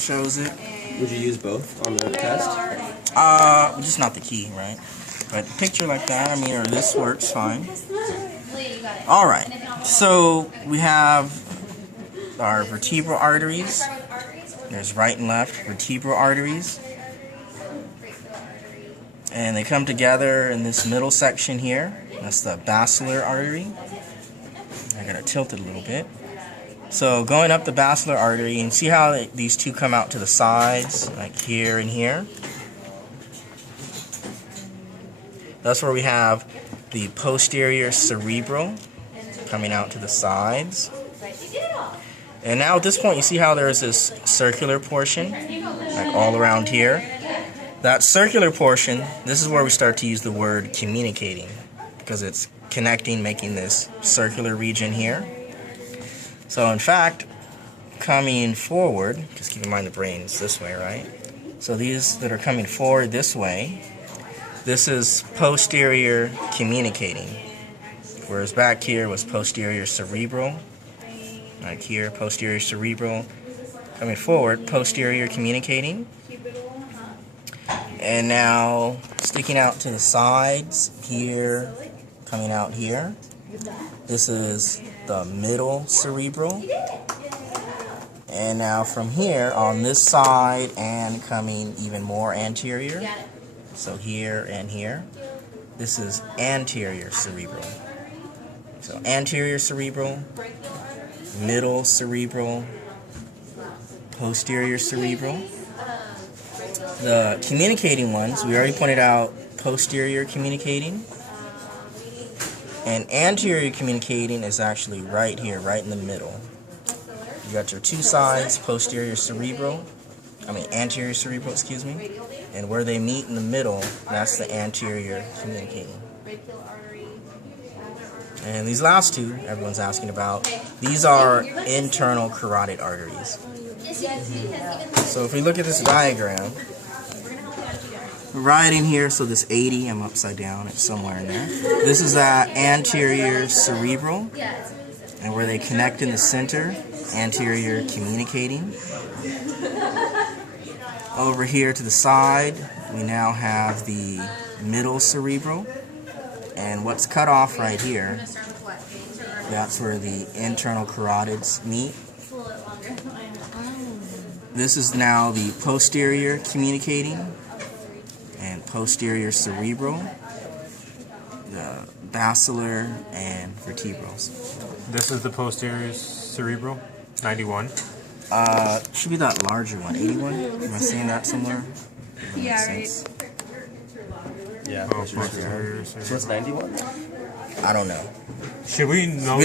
shows it. Would you use both on the test? Just not the key, right? But picture like that, I mean, or this works fine. Alright, so we have our vertebral arteries. There's right and left vertebral arteries. And they come together in this middle section here. That's the basilar artery. I gotta tilt it a little bit. So going up the basilar artery, and see how these two come out to the sides, like here and here? That's where we have the posterior cerebral coming out to the sides. And now at this point, you see how there's this circular portion, like all around here? That circular portion, this is where we start to use the word communicating, because it's connecting, making this circular region here. So in fact, coming forward, just keep in mind the brain's this way, right? So these that are coming forward this way, this is posterior communicating. Whereas back here was posterior cerebral. Like here, posterior cerebral. Coming forward, posterior communicating. And now sticking out to the sides here, coming out here. This is the middle cerebral. And now from here on this side and coming even more anterior. So here and here. This is anterior cerebral. So anterior cerebral, middle cerebral, posterior cerebral. The communicating ones, we already pointed out posterior communicating. And anterior communicating is actually right here, right in the middle. You got your two sides, anterior cerebral, excuse me. And where they meet in the middle, that's the anterior communicating. And these last two, everyone's asking about, these are internal carotid arteries. So if we look at this diagram, right in here, so this 80, I'm upside down, it's somewhere in there. This is that anterior cerebral, and where they connect in the center, anterior communicating. Over here to the side, we now have the middle cerebral, and what's cut off right here, that's where the internal carotids meet. This is now the posterior communicating and posterior cerebral, the basilar and vertebrals. This is the posterior cerebral, 91. Should be that larger one, 81. Am I seeing that somewhere? Yeah, right. Yeah. Oh, posterior cerebral. So it's 91? I don't know. Should we know?